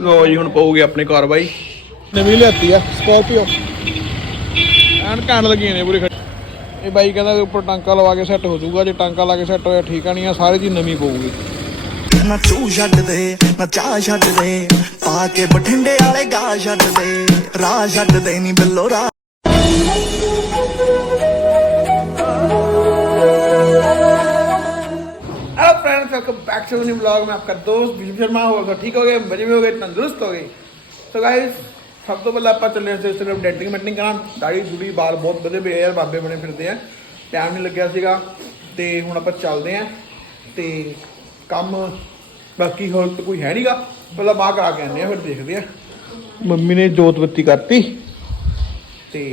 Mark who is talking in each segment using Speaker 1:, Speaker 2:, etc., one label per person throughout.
Speaker 1: ਲੋ ਜੀ ਹੁਣ ਪਊਗੀ ਆਪਣੀ ਕਾਰਵਾਈ। ਨਵੀਂ ਲਿਆਤੀ ਆ ਸਕੋਰਪੀਓ। ਐਨ ਘੈਂਟ ਲੱਗੀਆਂ ਨੇ ਪੂਰੀ ਖੜੀ। ਇਹ ਬਾਈ ਕਹਿੰਦਾ ਉੱਪਰ ਟਾਂਕਾ ਲਵਾ ਕੇ ਸੈੱਟ ਹੋ ਜਾਊਗਾ ਜੇ ਟਾਂਕਾ ਲਾ ਕੇ ਸੈੱਟ ਹੋਇਆ ਠੀਕ ਆ ਨਹੀਂ ਆ ਸਾਰੀ ਦੀ ਨਵੀਂ ਪਊਗੀ।
Speaker 2: ਨਾ ਚੂ ਛੱਡ ਦੇ ਨਾ ਚਾਹ ਛੱਡ ਦੇ ਪਾ ਕੇ ਬਠਿੰਡੇ ਵਾਲੇ ਗਾ ਛੱਡ ਦੇ ਰਾਹ ਛੱਡ ਦੇ ਨਹੀਂ ਬਿੱਲੋ ਰਾਹ
Speaker 1: friends welcome back to new blog में आपका दोस्त विजय शर्मा होगा तो ठीक हो गए मजे में हो गए तंदुरुस्त हो गए ਸੋ ਗਾਇਸ ਸਭ ਤੋਂ ਪਹਿਲਾਂ ਆਪਾਂ ਚੱਲੇ ਸੀ ਸਿਰਫ ਡੈਂਟਿੰਗ ਮੈਂਟਿੰਗ ਕਰਾਂ ਦਾੜੀ ਦੂੜੀ ਬਾਲ ਬਹੁਤ ਵਧੇ ਪਏ ਆ ਯਾਰ ਬਾਬੇ ਬਣੇ ਫਿਰਦੇ ਆ ਟਾਈਮ ਨਹੀਂ ਲੱਗਿਆ ਸੀਗਾ ਤੇ ਹੁਣ ਆਪਾਂ ਚੱਲਦੇ ਆ ਤੇ ਕੰਮ ਬਾਕੀ ਹੋਰ ਤਾਂ ਕੋਈ ਹੈ ਨਹੀਂਗਾ ਪਹਿਲਾਂ ਬਾਹਰ ਕਰਾ ਕੇ ਆਉਂਦੇ ਆ ਫਿਰ ਦੇਖਦੇ ਆ ਮੰਮੀ ਨੇ ਜੋਤ ਬੱਤੀ ਕਰਤੀ ਤੇ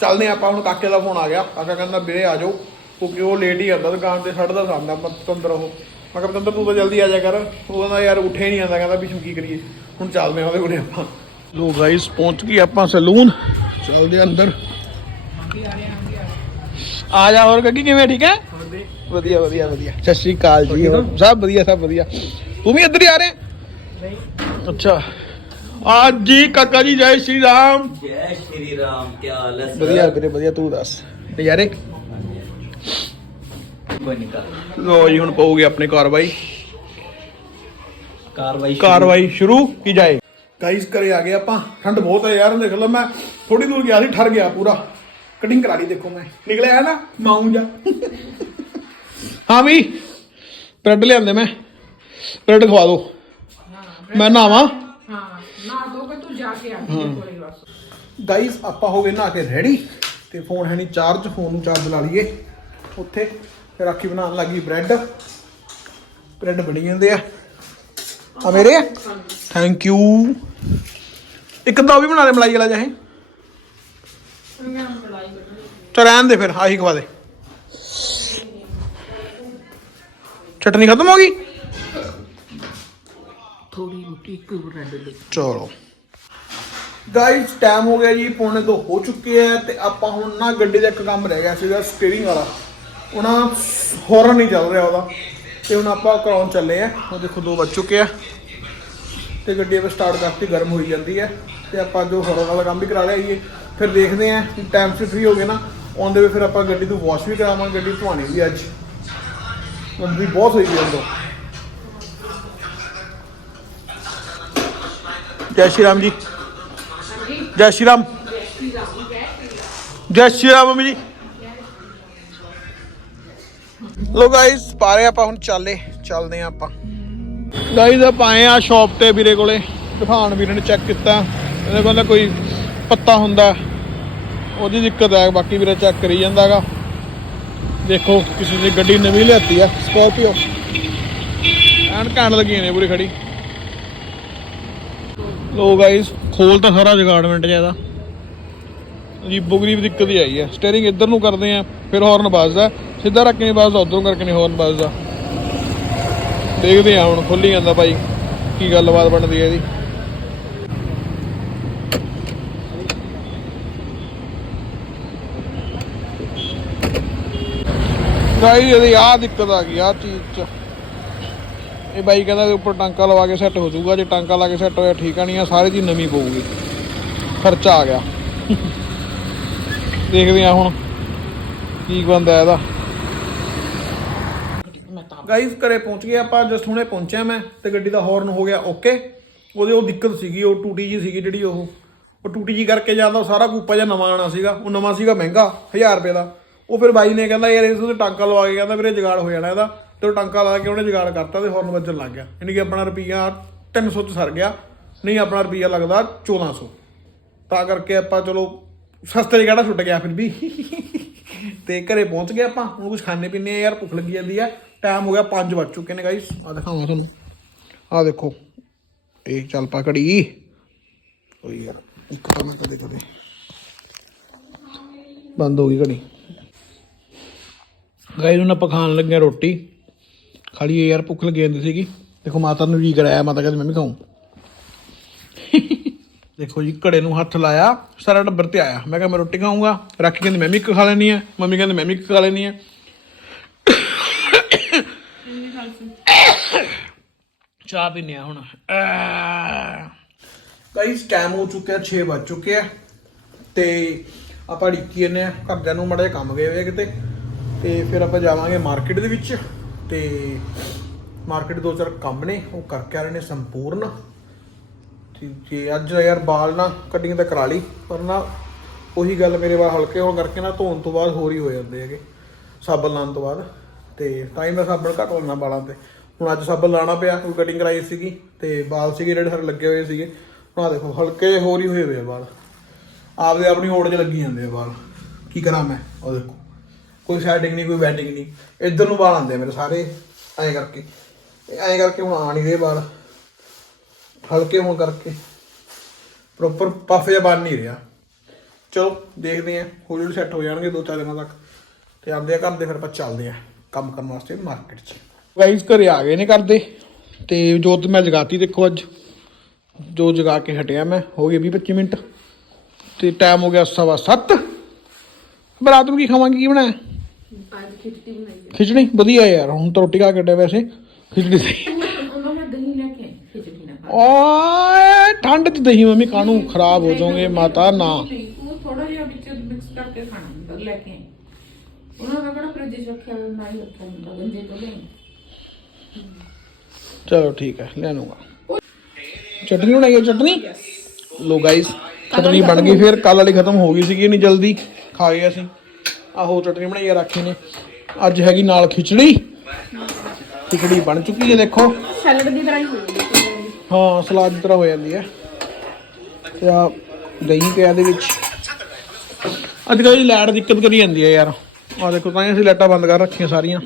Speaker 1: ਚੱਲਦੇ ਹਾਂ ਆਪਾਂ ਹੁਣ ਕਾਕੇ ਦਾ ਫੋਨ ਆ ਗਿਆ ਕਾਕਾ ਕਹਿੰਦਾ ਵੀਰੇ ਆ ਜਾਓ ਕਿਉਂਕਿ ਉਹ ਲੇਟ ਹੀ ਆਉਂਦਾ ਦੁਕਾਨ ਤੇ ਛੱਡਦਾ ਸਾਂਦਾ ਪਤੰਦਰ ਉਹ ਮੈਂ ਕਿਹਾ ਪਤੰਦਰ ਤੂੰ ਤਾਂ ਜਲਦੀ ਆ ਜਾ ਕਰ। ਉਹ ਕਹਿੰਦਾ ਯਾਰ ਉੱਠੇ ਨਹੀਂ ਆਉਂਦਾ ਕਹਿੰਦਾ ਵੀ શું ਕੀ ਕਰੀਏ? ਹੁਣ ਚੱਲਦੇ ਹਾਂ ਉਹਦੇ ਕੋਲੇ ਆਪਾਂ। ਲੋ ਗਾਇਸ ਪਹੁੰਚ ਗਏ ਆਪਾਂ ਸਲੂਨ ਚੱਲਦੇ ਹਾਂ ਅੰਦਰ। ਆ ਜਾ ਹੋਰ ਗੱਗੀ ਕਿਵੇਂ ਠੀਕ ਹੈ? ਵਧੀਆ ਵਧੀਆ ਵਧੀਆ। ਸਤਿ ਸ਼੍ਰੀ ਅਕਾਲ ਜੀ ਹੋਰ ਸਭ ਵਧੀਆ ਸਭ ਵਧੀਆ। ਤੂੰ ਵੀ ਇੱਧਰ ਹੀ ਆ ਰਿਹਾ? ਅੱਛਾ। ਅੱਜ ਜੀ ਕਾਕਾ ਜੀ ਜੈ ਸ਼੍ਰੀ ਰਾਮ।
Speaker 3: ਜੈ ਸ਼੍ਰੀ ਰਾਮ ਕੀ ਹਾਲ ਹੈ
Speaker 1: ਵਧੀਆ ਵੀਰੇ ਵਧੀਆ ਤੂੰ ਦੱਸ। ਨਜ਼ਾਰੇ?
Speaker 3: ਕੋਈ ਨਹੀਂ ਕਰ
Speaker 1: ਲੋ ਜੀ ਹੁਣ ਪਊਗੀ ਆਪਣੀ ਕਾਰਵਾਈ।
Speaker 3: ਕਾਰਵਾਈ।
Speaker 1: ਕਾਰਵਾਈ ਸ਼ੁਰੂ ਕੀ ਜਾਏ? ਗਾਈਸ ਕਰੇ ਆ ਗਏ ਆਪਾਂ। ਠੰਡ ਬਹੁਤ ਹੈ ਯਾਰ ਦੇਖ ਲਓ ਮੈਂ ਥੋੜੀ ਦੂਰ ਗਿਆ ਸੀ ਠਰ ਗਿਆ ਪੂਰਾ। ਕਟਿੰਗ ਕਰਾ ਲਈ ਦੇਖੋ ਮੈਂ। ਨਿਕਲਿਆ ਹੈ ਨਾ ਮਾਊਂ ਜਾ। ਹਾਂ ਵੀ ਬ੍ਰੈਡ ਲਿਆਂਦੇ ਮੈਂ। ਬ੍ਰੈਡ ਖਵਾ ਦੋ। ਮੈਂ ਨਾਵਾਂ
Speaker 4: ਹਾਂ ਨਾ ਦੋਗੇ ਤੂੰ ਜਾ ਕੇ ਆ ਕੋਲੇ ਬਸ
Speaker 1: ਗਾਈਸ ਆਪਾਂ ਹੋ ਗਏ ਨਹਾ ਕੇ ਰੈਡੀ ਤੇ ਫੋਨ ਹੈ ਨਹੀਂ ਚਾਰਜ ਫੋਨ ਨੂੰ ਚਾਰਜ ਲਾ ਲਈਏ। ਉੱਥੇ। ਫਿਰ ਰਾਖੀ ਬਣਾਉਣ ਲੱਗੀ ਬ੍ਰੈਡ। ਬ੍ਰੈਡ ਬਣੀ ਜਾਂਦੇ ਆ। ਆ ਮੇਰੇ। ਥੈਂਕ ਯੂ ਇੱਕ ਉਹ ਵੀ ਬਣਾ ਦੇ ਮਲਾਈ ਵਾਲਾ ਚਾਹੇ ਚਲ ਰਹਿਣ ਦੇ ਫਿਰ ਆਹੀ ਖਵਾ ਦੇ। ਚਟਨੀ ਖਤਮ ਹੋ ਗਈ?
Speaker 4: ਥੋੜੀ ਮੁੱਟੀ ਇੱਕ ਬ੍ਰੈਡ ਦੇ।
Speaker 1: ਚਲੋ। ਗਾਈਸ ਟਾਈਮ ਹੋ ਗਿਆ ਜੀ ਪੌਣੇ ਤੋਂ ਹੋ ਚੁੱਕੇ ਆ ਤੇ ਆਪਾਂ ਹੁਣ ਨਾ ਗੱਡੀ ਦਾ ਇੱਕ ਕੰਮ ਰਹਿ ਗਿਆ ਸੀਗਾ ਸਟੀਅਰਿੰਗ ਵਾਲਾ। ਉਹਨਾਂ ਹੋਰਨ ਨਹੀਂ ਚੱਲ ਰਿਹਾ ਉਹਦਾ। ਤੇ ਹੁਣ ਆਪਾਂ ਕਰਾਉਣ ਚੱਲੇ ਆ। ਉਹ ਦੇਖੋ, ਦੋ ਵੱਜ ਚੁੱਕੇ ਆ। ਤੇ ਗੱਡੀ ਆਪਾਂ ਸਟਾਰਟ ਕਰਤੀ, ਗਰਮ ਹੋਈ ਜਾਂਦੀ ਹੈ ਤੇ ਆਪਾਂ ਜੋ ਹੌਰਨ ਵਾਲਾ ਕੰਮ ਵੀ ਕਰਾ ਲਿਆ ਫਿਰ ਦੇਖਦੇ ਆ ਟਾਈਮ ਸਿਰ ਫ੍ਰੀ ਹੋ ਗਏ ਨਾ। ਆਉਂਦੇ ਵੇ ਫਿਰ ਆਪਾਂ ਗੱਡੀ ਤੋਂ ਵਾਸ਼ ਵੀ ਕਰਾਵਾਂਗੇ, ਗੱਡੀ ਧੋਣੀ ਵੀ ਅੱਜ। ਗੰਦੀ ਬਹੁਤ ਹੋਈ ਗਈ ਅੰਦਰ। ਜੈ ਸ਼੍ਰੀ ਰਾਮ ਜੀ। ਜੈ ਸ਼੍ਰੀ ਰਾਮ। ਜੈ ਸ਼੍ਰੀ ਰਾਮ, ਮੰਮੀ ਜੀ। ਲੋ ਗਾਇਸ ਪਾਰੇ ਆਪਾਂ ਹੁਣ ਚੱਲੇ, ਚੱਲਦੇ ਆਂ ਆਪਾਂ। ਗਾਇਸ ਆਪਾਂ ਆਏ ਆ ਸ਼ਾਪ ਤੇ ਵੀਰੇ ਕੋਲੇ। ਦਿਖਾਣ ਵੀਰੇ ਨੇ ਚੈੱਕ ਕੀਤਾ। ਇਹਦੇ ਕੋਲ ਕੋਈ ਪੱਤਾ ਹੁੰਦਾ। ਉਹਦੀ ਦਿੱਕਤ ਹੈ, ਬਾਕੀ ਵੀਰੇ ਚੈੱਕ ਕਰੀ ਜਾਂਦਾਗਾ ਦੇਖੋ, ਕਿਸੇ ਦੀ ਗੱਡੀ ਨਵੀਂ ਲਿਆਤੀ ਆ ਸਕੋਰਪੀਓ ਐਨ ਘੈਂਟ ਲੱਗੀਆਂ ਨੇ ਪੂਰੀ ਖੜੀ। ਲੋ ਗਾਇਸ ਖੋਲ ਤਾਂ ਸਾਰਾ ਜਗਾਰਡਮੈਂਟ ਜ਼ਿਆਦਾ ਅਜੀਬੋ ਗਰੀਬ ਦਿੱਕਤ ਹੀ ਆਈ ਹੈ। ਸਟੀਅਰਿੰਗ ਇੱਧਰ ਨੂੰ ਕਰਦੇ ਆ, ਫਿਰ ਹਾਰਨ ਵੱਜਦਾ। ਸਿੱਧਾ ਰੱਖ ਕੇ ਨਹੀਂ ਵੱਜਦਾ, ਉਧਰੋਂ ਕਰਕੇ ਨਹੀਂ ਹਾਰਨ ਵੱਜਦਾ। ਦੇਖਦੇ ਆ ਹੁਣ ਖੁੱਲੀ ਜਾਂਦਾ ਭਾਈ, ਕੀ ਗੱਲਬਾਤ ਬਣਦੀ ਹੈ ਇਹਦੀ। ਗਾਈ ਇਹਦੀ ਆ ਦਿੱਕਤ ਆ ਗਈ ਆ ਚੀਜ਼ ਚ। ਇਹ ਬਾਈ ਕਹਿੰਦਾ ਇਹਦੇ ਉੱਪਰ ਟਾਂਕਾ ਲਵਾ ਕੇ ਸੈੱਟ ਹੋ ਜਾਊਗਾ, ਜੇ ਟਾਂਕਾ ਲਾ ਕੇ ਸੈੱਟ ਹੋਇਆ, ਠੀਕ ਆ, ਨਹੀਂ ਆ, ਸਾਰੀ ਦੀ ਨਵੀਂ ਪਊਗੀ। ਖਰਚਾ ਆ ਗਿਆ। ਦੇਖਦੇ ਆ ਹੁਣ, ਕੀ ਬੰਦਾ ਇਹਦਾ। ਗਾਈਸ ਘਰੇ ਪਹੁੰਚ ਗਏ, ਆਪਾਂ ਜਸਟ ਹੁਣੇ ਪਹੁੰਚਿਆ ਮੈਂ ਤੇ ਗੱਡੀ ਦਾ ਹਾਰਨ ਹੋ ਗਿਆ ਓਕੇ ਉਹਦੇ ਉਹ ਦਿੱਕਤ ਸੀਗੀ, ਉਹ ਟੂਟੀ ਜੀ ਸੀਗੀ ਜਿਹੜੀ ਉਹ। ਉਹ ਟੂਟੀ ਜੀ ਕਰਕੇ ਜਾਂਦਾ ਉਹ ਸਾਰਾ ਕੂਪਾ ਜਿਹਾ ਨਵਾਂ ਆਣਾ ਸੀਗਾ, ਉਹ ਨਵਾਂ ਸੀਗਾ ਮਹਿੰਗਾ 1000 ਰੁਪਏ ਦਾ। ਉਹ ਫਿਰ ਬਾਈ ਨੇ ਕਹਿੰਦਾ ਯਾਰ ਇਸ ਤੇ ਟਾਂਕਾ ਲਵਾ ਕੇ ਕਹਿੰਦਾ ਵੀਰੇ ਜਗਾੜ ਹੋ ਜਾਣਾ ਇਹਦਾ। ਤੇ ਉਹ ਟਾਂਕਾ ਲਾ ਕੇ ਉਹਨੇ ਜਗਾੜ ਕਰਤਾ ਤੇ ਹਾਰਨ ਵੱਜਣ ਲੱਗ ਗਿਆ। ਯਾਨੀ ਕਿ ਆਪਣਾ ਰੁਪਈਆ 300 ਚ ਸਰ ਗਿਆ, ਨਹੀਂ ਆਪਣਾ ਰੁਪਈਆ ਲੱਗਦਾ 1400 ਤਾਂ ਕਰਕੇ ਆਪਾਂ ਚਲੋ ਸਸਤੇ 'ਚ ਕਿਹੜਾ ਛੁੱਟ ਗਿਆ ਫਿਰ ਵੀ। ਤੇ ਘਰੇ ਪਹੁੰਚ ਗਏ ਆਪਾਂ, ਹੁਣ ਕੁਝ ਖਾਣੇ ਪੀਣੇ ਆ ਯਾਰ, ਭੁੱਖ ਲੱਗੀ ਜਾਂਦੀ ਆ। ਟਾਈਮ ਹੋ ਗਿਆ 5 ਵੱਜ ਚੁੱਕੇ ਨੇ ਗਾਈਸ ਆ ਦਿਖਾਵਾਂ ਤੁਹਾਨੂੰ। ਆ ਦੇਖੋ। ਇਹ ਚੱਲ ਪਾ ਘੜੀ। ਓਏ ਯਾਰ ਇੱਕ ਤਾਂ ਮੈਂ ਕਦੇ ਕਦੇ। ਬੰਦ ਹੋ ਗਈ ਘੜੀ। ਗਾਈਸ ਹੁਣ ਆਪਾਂ ਖਾਣ ਲੱਗੇ ਰੋਟੀ। ਖਾ ਲਈਏ ਯਾਰ ਭੁੱਖ ਲੱਗੀ ਜਾਂਦੀ ਸੀਗੀ। ਦੇਖੋ ਮਾਤਾ ਨੂੰ ਜੀ ਕਰਾਇਆ ਮਾਤਾ ਕਹਿੰਦੀ ਮੈਂ ਵੀ ਖਾਊਂ ਦੇਖੋ ਜੀ ਘੜੇ ਨੂੰ ਹੱਥ ਲਾਇਆ ਸਾਰਾ ਟੱਬਰ ਤੇ ਆਇਆ। ਮੈਂ ਕਿਹਾ ਮੈਂ ਰੋਟੀ ਖਾਊਂਗਾ। ਰਾਖੀ ਕਹਿੰਦੀ ਮੈਂ ਵੀ ਇੱਕ ਖਾ ਲੈਣੀ ਹੈ। ਮੰਮੀ ਕਹਿੰਦੀ ਮੈਂ ਵੀ ਇੱਕ ਖਾ ਲੈਣੀ ਹੈ। ਚਾਹ ਪੀਨੇ ਆ ਹੁਣ। ਗਾਈਸ ਟਾਈਮ ਹੋ ਚੁੱਕਿਆ 6 ਵੱਜ ਚੁੱਕੇ ਤੇ ਆਪਾਂ ਡਿੱਕੀ ਜੰਨੇ ਘਰਦਿਆਂ ਨੂੰ ਮੜੇ ਕੰਮ ਗਏ ਹੋਏ ਕਿਤੇ। ਤੇ ਫਿਰ ਆਪਾਂ ਜਾਵਾਂਗੇ ਮਾਰਕੀਟ ਦੇ ਵਿੱਚ ਤੇ ਮਾਰਕੀਟ ਦੋ ਚਾਰ ਕੰਮ ਨੇ, ਉਹ ਕਰਕੇ ਆ ਰਹੇ ਨੇ ਸੰਪੂਰਨ। ਤੇ ਜੇ ਅੱਜ ਯਾਰ ਬਾਲ ਨਾ ਕਟਿੰਗ ਤਾਂ ਕਰਾ ਲਈ, ਪਰ ਨਾ ਉਹੀ ਗੱਲ ਮੇਰੇ ਵਾਲ ਹਲਕੇ ਹੋਣ ਕਰਕੇ ਨਾ ਧੋਣ ਤੋਂ ਬਾਅਦ ਹੋਰ ਹੀ ਹੋ ਜਾਂਦੇ ਹੈਗੇ, ਸਾਬਣ ਲਾਉਣ ਤੋਂ ਬਾਅਦ। ਤੇ ਤਾਂ ਹੀ ਮੈਂ ਸਾਬਣ ਘੱਟ ਲਾਉਣਾ ਵਾਲਾਂ ਤੇ। ਹੁਣ ਅੱਜ ਸਾਬਣ ਲਾਣਾ ਪਿਆ, ਕੋਈ ਕਟਿੰਗ ਕਰਾਈ ਸੀਗੀ ਤੇ ਵਾਲ ਸੀਗੇ ਜਿਹੜੇ ਸਾਰੇ ਲੱਗੇ ਹੋਏ ਸੀਗੇ। ਹੁਣ ਆਹ ਦੇਖੋ, ਹਲਕੇ ਹੋਰ ਹੀ ਹੋਏ ਹੋਏ ਆ ਵਾਲ। ਆਪਦੇ ਆਪਣੀ ਹੋੜ 'ਚ ਲੱਗੀ ਜਾਂਦੇ ਆ ਵਾਲ। ਕੀ ਕਰਾਂ ਮੈਂ? ਉਹ ਦੇਖੋ, ਕੋਈ ਸੈਟਿੰਗ ਨਹੀਂ ਕੋਈ ਵੈਟਿੰਗ ਨਹੀਂ ਇੱਧਰ ਨੂੰ ਵਾਲ ਆਉਂਦੇ ਆ ਮੇਰੇ ਸਾਰੇ, ਐਂ ਕਰਕੇ। ਇਹ ਐਂ ਕਰਕੇ ਹੁਣ ਆ ਨਹੀਂ ਰਹੇ ਵਾਲ। ਹਲਕੇ ਹੋਣ ਕਰਕੇ। ਪ੍ਰੋਪਰ ਪਫ ਜਿਹਾ ਬਣ ਨਹੀਂ ਰਿਹਾ। ਚਲੋ, ਦੇਖਦੇ ਆਂ। ਹੌਲੀ ਹੌਲੀ ਸੈੱਟ ਹੋ ਜਾਣਗੇ ਦੋ ਚਾਰ ਦਿਨਾਂ ਤੱਕ। ਤੇ ਆਉਂਦੇ ਆ ਘਰ ਦੇ ਫਿਰ ਆਪਾਂ ਚੱਲਦੇ ਆ। ਕੰਮ ਕਰਨ ਵਾਸਤੇ ਮਾਰਕੀਟ 'ਚ। ਗਾਈਸ ਘਰੇ ਆ ਗਏ ਨੇ ਕਰਦੇ ਤੇ ਜੋਤ ਮੈਂ ਜਗਾਤੀ ਦੇਖੋ ਅੱਜ। ਜੋ ਜਗਾ ਕੇ ਹਟਿਆ ਮੈਂ ਹੋ ਗਏ 20 25 ਮਿੰਟ। ਤੇ ਟਾਈਮ ਹੋ ਗਿਆ ਸਵਾ 7 ਬਰਾਤ ਨੂੰ ਕੀ ਖਾਵਾਂਗੇ ਕੀ ਬਣਾਇਆ?
Speaker 4: ਅੱਜ ਖਿਚੜੀ ਬਣਾਈ
Speaker 1: ਖਿਚੜੀ? ਵਧੀਆ ਯਾਰ ਹੁਣ ਤਾਂ ਰੋਟੀ ਖਾ ਕੇ ਹਟਿਆ ਵੈਸੇ। ਖਿਚੜੀ ਸਹੀ
Speaker 4: ਹੈ ਉਹਨਾਂ ਮੈਂ ਦਹੀਂ ਲੈ ਕੇ ਆਈ ਖਿਚੜੀ ਨਾਲ ਖਾ
Speaker 1: ਓਏ ਠੰਡ 'ਚ ਦਹੀਂ ਮੰਮੀ ਕਾਹਨੂੰ ਖਰਾਬ ਹੋ ਜਾਓਗੇ ਮਾਤਾ ਨਾ।
Speaker 4: ਉਹ ਥੋੜਾ ਜਿਹਾ ਵਿੱਚ ਮਿਕਸ ਕਰਕੇ ਖਾਣਾ ਲੈ ਕੇ ਉਹਨਾਂ ਦਾ ਕਿਹੜਾ ਫ੍ਰਿਜ 'ਚ ਰੱਖਿਆ ਹੋਇਆ, ਨਾ ਹੀ ਰੱਖਿਆ ਹੁੰਦਾ ਗੰਜੇ ਤੋਂ ਲਈ
Speaker 1: ਚਲੋ ਠੀਕ ਹੈ ਲੈ ਲੂੰਗਾ ਚਟਨੀ ਬਣਾਈ ਹੈ ਚਟਨੀ? ਲੋ ਗਾਇਸ ਚਟਨੀ ਬਣ ਗਈ ਫਿਰ ਕੱਲ ਵਾਲੀ ਖਤਮ ਹੋ ਗਈ ਸੀਗੀ ਇੰਨੀ ਜਲਦੀ ਖਾ ਗਏ ਅਸੀਂ। ਆਹੋ ਚਟਨੀ ਬਣਾਈ ਹੈ ਰਾਖੀ ਨੇ। ਅੱਜ ਹੈਗੀ ਨਾਲ ਖਿਚੜੀ। ਖਿਚੜੀ ਬਣ ਚੁੱਕੀ ਹੈ ਦੇਖੋ।
Speaker 4: ਸੈਲਡ ਦੀ ਤਰ੍ਹਾਂ ਹੀ ਹੋਈ
Speaker 1: ਹਾਂ। ਸਲਾਦ ਦੀ ਤਰ੍ਹਾਂ ਹੋ ਜਾਂਦੀ ਹੈ। ਤੇ ਆ ਦਹੀਂ ਪਿਆ ਦੇ ਵਿੱਚ। ਅੱਜ ਕੱਲ੍ਹ ਲਾਈਟ ਦਿੱਕਤ ਕਰੀ ਜਾਂਦੀ ਹੈ ਯਾਰ। ਆ ਦੇਖੋ ਤਾਂ ਹੀ ਅਸੀਂ ਲਾਈਟਾਂ ਬੰਦ ਕਰ ਰੱਖੀਆਂ ਸਾਰੀਆਂ।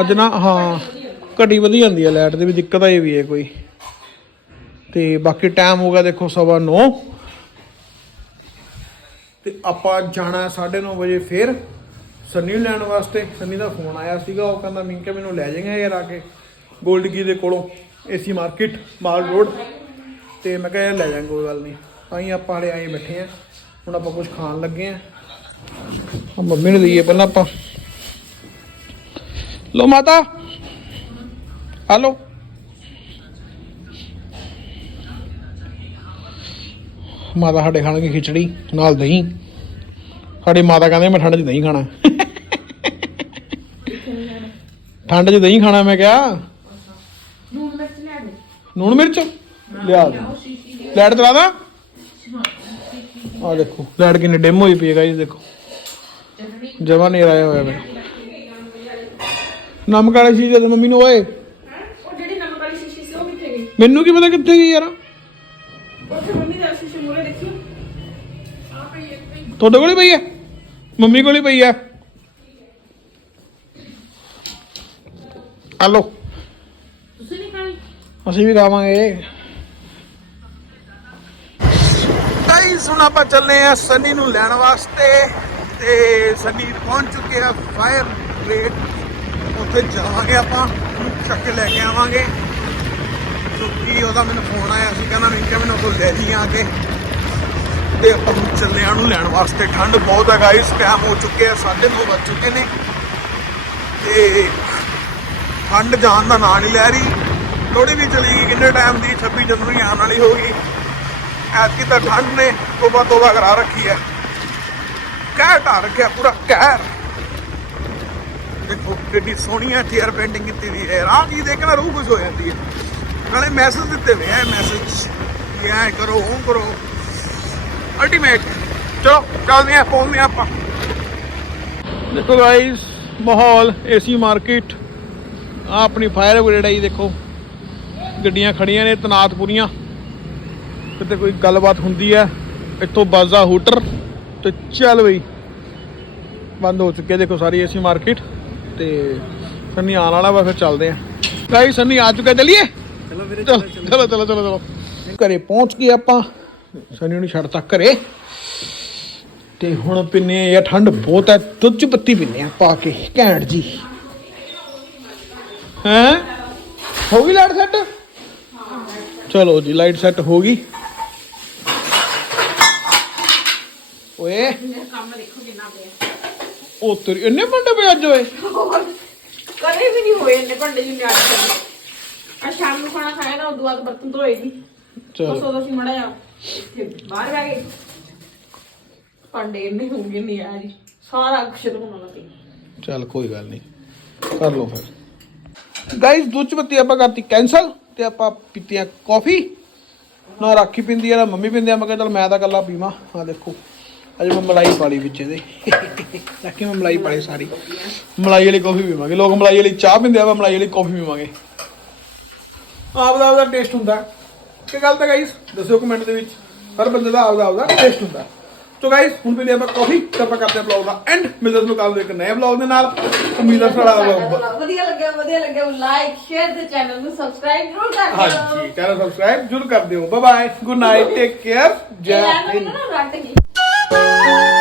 Speaker 1: ਅੱਜ ਨਾ, ਹਾਂ ਘਟੀ ਵਧੀ ਜਾਂਦੀ ਹੈ ਲਾਈਟ ਦੀ ਵੀ ਦਿੱਕਤ ਆਈ ਵੀ ਹੈ ਕੋਈ। ਤੇ ਬਾਕੀ ਟਾਈਮ ਹੋ ਗਿਆ ਦੇਖੋ ਸਵਾ 9 ਤੇ ਆਪਾਂ ਜਾਣਾ 9:30 ਵਜੇ ਫੇਰ। ਸੰਨੀ ਨੂੰ ਲੈਣ ਵਾਸਤੇ, ਸੰਨੀ ਦਾ ਫੋਨ ਆਇਆ ਸੀਗਾ, ਉਹ ਕਹਿੰਦਾ, ਮਿੰਕੇ ਮੈਨੂੰ ਲੈ ਜਾਏਗਾ ਯਾਰ ਆ ਕੇ ਗੋਲਡਗੀ ਦੇ ਕੋਲੋਂ ਏਸੀ ਮਾਰਕੀਟ ਮਾਲ ਰੋਡ ਤੇ ਮੈਂ ਕਿਹਾ, ਯਾਰ ਲੈ ਜਾਵਾਂਗੇ ਕੋਈ ਗੱਲ ਨਹੀਂ। ਤਾਂ ਹੀ ਆਪਾਂ ਹਲੇ ਆਏ ਬੈਠੇ ਆ। ਹੁਣ ਆਪਾਂ ਕੁਝ ਖਾਣ ਲੱਗੇ ਆ। ਆ ਮੰਮੀ ਨੂੰ ਦਈਏ ਪਹਿਲਾਂ ਆਪਾਂ। ਲੋ ਮਾਤਾ। ਹਲੋ। ਮਾਤਾ ਸਾਡੇ ਖਾਣਗੇ ਖਿਚੜੀ ਨਾਲ ਦਹੀਂ। ਸਾਡੀ ਮਾਤਾ ਕਹਿੰਦੇ ਮੈਂ ਠੰਡ 'ਚ ਦਹੀਂ ਖਾਣਾ। ਠੰਡ 'ਚ ਦਹੀਂ ਖਾਣਾ ਮੈਂ ਕਿਹਾ।
Speaker 4: ਨੂਨ ਮਿਰਚ ਲੈ ਦੇ
Speaker 1: ਲੂਣ ਮਿਰਚ? ਲਿਆ ਦੇ? ਲਾਈਟ ਚਲਾ ਦਾਂ ਆ ਦੇਖੋ ਲਾਈਟ ਕਿੰਨੀ ਡਿਮ ਹੋਈ ਪਈ ਹੈ ਗਾਇਸ ਦੇਖੋ। ਜਮਾ ਨਹੀਂ ਆਇਆ ਹੋਇਆ ਮੈਂ। ਨਮਕ ਵਾਲੀ ਦੇ ਦੇ ਮੰਮੀ ਨੂੰ ਓਏ।
Speaker 4: ਉਹ ਜਿਹੜੀ ਨਮਕ ਵਾਲੀ ਸ਼ੀਸ਼ੀ ਸੀ ਉਹ ਕਿੱਥੇ ਗਈ?
Speaker 1: ਮੈਨੂੰ ਕੀ ਪਤਾ ਕਿੱਥੇ ਗਈ ਯਾਰ।
Speaker 4: ਉੱਥੇ ਮੰਮੀ ਦਾ ਸ਼ੀਸ਼ੇ ਮੂਰੇ ਦੇਖੀ। ਆ ਪਈ ਇੱਕ ਪਈ।
Speaker 1: ਤੁਹਾਡੇ ਕੋਲ ਹੀ ਪਈ ਹੈ? ਮੰਮੀ ਕੋਲ ਹੀ ਪਈ ਹੈ। ਹਲੋ
Speaker 4: ਤੁਸੀਂ ਨਹੀਂ ਖਾਣੀ?
Speaker 1: ਅਸੀਂ ਵੀ ਖਾਵਾਂਗੇ। ਗਾਈਸ ਹੁਣ ਆਪਾਂ ਚੱਲੇ ਆ ਸਨੀ ਨੂੰ ਲੈਣ ਵਾਸਤੇ। ਤੇ ਸਨੀ ਪਹੁੰਚ ਚੁੱਕੇ ਆ ਫਾਇਰ ਬ੍ਰਿਗੇਡ। ਉੱਥੇ ਜਾਵਾਂਗੇ ਆਪਾਂ ਚੱਕ ਕੇ ਲੈ ਕੇ ਆਵਾਂਗੇ। ਕਿਉਂਕਿ ਉਹਦਾ ਮੈਨੂੰ ਫੋਨ ਆਇਆ ਸੀ, ਕਹਿੰਦਾ ਨਹੀਂ ਕਿ ਮੈਨੂੰ ਉੱਥੋਂ ਲੈ ਜੀ ਆ ਕੇ। ਤੇ ਆਪਾਂ ਨੂੰ ਚੱਲੇ ਆ ਲੈਣ ਵਾਸਤੇ। ਠੰਡ ਬਹੁਤ ਹੈ ਗਾਈਸ ਟਾਈਮ ਹੋ ਚੁੱਕੇ ਆ 9:30 ਵੱਜ ਚੁੱਕੇ ਨੇ। ਤੇ ਠੰਡ ਜਾਣ ਦਾ ਨਾਂ ਨਹੀਂ ਲੈ ਰਹੀ। ਲੋਹੜੀ ਵੀ ਚਲੀ ਗਈ, ਕਿੰਨੇ ਟਾਈਮ ਦੀ? 26 ਜਨਵਰੀ ਆਉਣ ਵਾਲੀ ਹੋ ਗਈ। ਐਤਕੀ ਤਾਂ ਠੰਡ ਨੇ ਤੋਬਾ ਤੋਬਾ ਕਰਾ ਰੱਖੀ ਹੈ ਕਹਿਰ ਢਾ ਰੱਖਿਆ, ਪੂਰਾ ਕਹਿਰ ਦੇਖੋ ਕਿੰਨੀ ਸੋਹਣੀ ਹੈ ਟੀਅਰ ਪੇਂਟਿੰਗ ਕੀਤੀ ਦੀ ਹੈ। ਆਹ ਚੀਜ਼ ਦੇਖ ਰੂਹ ਖੁਸ਼ ਹੋ ਜਾਂਦੀ ਹੈ। ਨਾਲੇ ਮੈਸੇਜ ਦਿੱਤੇ ਹੋਏ ਹੈ ਮੈਸੇਜ ਇਹ ਐ ਕਰੋ, ਉਹ ਕਰੋ। ਅਲਟੀਮੇਟ ਚਲੋ, ਚੱਲਦੇ ਆ ਪਹੁੰਚਦੇ ਆ ਆਪਾਂ। ਦੇਖੋ ਗਾਇਸ ਮਾਹੌਲ ਏਸੀ ਮਾਰਕੀਟ ਆ ਆਪਣੀ ਫਾਇਰ ਬ੍ਰਿਗੇਡ ਆਈ ਦੇਖੋ। ਗੱਡੀਆਂ ਖੜੀਆਂ ਨੇ, ਤਨਾਤ ਪੂਰੀਆਂ। ਕਿਤੇ ਕੋਈ ਗੱਲਬਾਤ ਹੁੰਦੀ ਹੈ, ਇੱਥੋਂ ਬਾਜ਼ਾ ਹੂਟਰ। ਤੇ ਚੱਲ ਬਈ। ਬੰਦ ਹੋ ਚੁੱਕੇ ਦੇਖੋ ਸਾਰੀ ਏਸੀ ਮਾਰਕੀਟ ਤੇ ਸੰਨੀ ਆਉਣ ਵਾਲਾ ਵਾ ਫਿਰ ਚੱਲਦੇ ਆ ਗਾਈ ਸੰਨੀ ਆ ਚੁੱਕਾ ਚਲਿਏ? ਚਲੋ ਵੀਰੇ ਚਲੋ ਚਲੋ ਚਲੋ ਚਲੋ। ਘਰੇ ਪਹੁੰਚ ਗਏ ਆਪਾਂ। ਸੰਨੀ ਨੂੰ ਛੱਡਤਾ ਘਰੇ। ਤੇ ਹੁਣ ਪਿੰਨੇ ਆ ਠੰਡ ਬਹੁਤ ਹੈ ਦੁੱਧ ਚ ਪੱਤੀ ਪਿੰਨੇ ਆ ਪਾ ਕੇ ਘੈਂਟ ਜੀ। ਹੈਂ? ਹੋ ਗਈ ਲਾਈਟ ਸੈੱਟ ਚਲੋ ਜੀ ਲਾਈਟ ਸੈੱਟ ਹੋ ਗਈ। ਓਏ
Speaker 4: ਕੰਮ ਦੇਖੋ ਕਿੰਨਾ ਪਿਆ।
Speaker 1: ਉਹ ਤੇਰੀ ਇੰਨੇ ਭਾਂਡੇ ਪਏ ਅੱਜ ਓਏ?
Speaker 4: ਕਦੇ ਵੀ ਨਹੀਂ ਹੋਏ ਇੰਨੇ ਭਾਂਡੇ ਜਿੰਨੇ ਅੱਜ ਕਰੇ ਆ ਸ਼ਾਮ ਨੂੰ ਖਾਣਾ ਖਾਇਆ ਨਾ ਉਦੋਂ ਬਾਅਦ ਬਰਤਨ ਧੋਏ ਨਹੀਂ ਬਸ
Speaker 1: ਚਲੋ
Speaker 4: ਉਦੋਂ ਅਸੀਂ ਮੜਾ ਜਾ ਇੱਥੇ ਬਾਹਰ ਬਹਿ ਗਏ। ਭਾਂਡੇ ਇੰਨੇ ਹੋ ਗਏ ਨਹੀਂ ਆ ਜੀ। ਸਾਰਾ ਕੁਛ ਧੋਣ ਤੇ
Speaker 1: ਚੱਲ ਕੋਈ ਗੱਲ ਨਹੀਂ। ਕਰ ਲਓ ਫਿਰ। ਗਾਇਸ ਦੁੱਧ ਚ ਪੱਤੀ ਆਪਾਂ ਕਰਤੀ ਕੈਨਸਲ ਤੇ ਆਪਾਂ ਪੀਤੀਆਂ ਕਾਫੀ ਨਾ ਰਾਖੀ ਪਿੰਦੀ ਆ ਨਾ ਮੰਮੀ ਪਿੰਦੀ ਆ। ਮੈਂ ਕਿਹਾ ਚੱਲ ਮੈਂ ਤਾਂ ਇਕੱਲਾ ਪੀਵਾਂ। ਆ ਦੇਖੋ। ਅਜੇ ਮੈਂ ਮਲਾਈ ਪਾਲੀ ਵਿੱਚ ਇਹਦੇ। ਰਾਖੀ ਮੈਂ ਮਲਾਈ ਪਾਲੀ ਸਾਰੀ। ਮਲਾਈ ਵਾਲੀ ਕਾਫੀ ਪੀਵਾਂਗੇ। ਲੋਕ ਮਲਾਈ ਵਾਲੀ ਚਾਹ ਪੀਂਦੇ ਆ ਮਲਾਈ ਵਾਲੀ ਕਾਫੀ ਪੀਵਾਂਗੇ। ਆਪ ਦਾ ਆਪਦਾ ਟੇਸਟ ਹੁੰਦਾ। ਕਿ ਗੱਲ ਤਾਂ ਗਾਇਸ ਦੱਸਿਓ ਕਮੈਂਟ ਦੇ ਵਿੱਚ। ਹਰ ਬੰਦੇ ਦਾ ਆਪਦਾ ਆਪਦਾ ਟੇਸਟ ਹੁੰਦਾ। ਸੋ ਗਾਇਸ ਹੁਣ ਪੀ ਲਈ ਆਪਾਂ ਕਾਫੀ ਤੇ ਆਪਾਂ ਕਰਦੇ ਹਾਂ ਵਲੌਗ ਦਾ ਐਂਡ ਮਿਲਦੇ ਤੁਹਾਨੂੰ ਕੱਲ ਦੇ ਇੱਕ ਨਵੇਂ ਵਲੌਗ ਦੇ ਨਾਲ। ਉਮੀਦ ਹੈ ਸਾਡਾ ਵਲੌਗ
Speaker 4: ਵਧੀਆ ਲੱਗਿਆ ਵਧੀਆ ਲੱਗਿਆ। ਲਾਈਕ ਸ਼ੇਅਰ ਤੇ ਚੈਨਲ ਨੂੰ ਸਬਸਕ੍ਰਾਈਬ ਜ਼ਰੂਰ ਕਰ ਦਿਓ।
Speaker 1: ਹਾਂਜੀ ਚੈਨਲ ਸਬਸਕ੍ਰਾਈਬ ਜ਼ਰੂਰ ਕਰ ਦਿਓ। Bye bye good night take care ਜੈ ਹਿੰਦ
Speaker 4: ਨਾ ਰੱਟ ਗਈ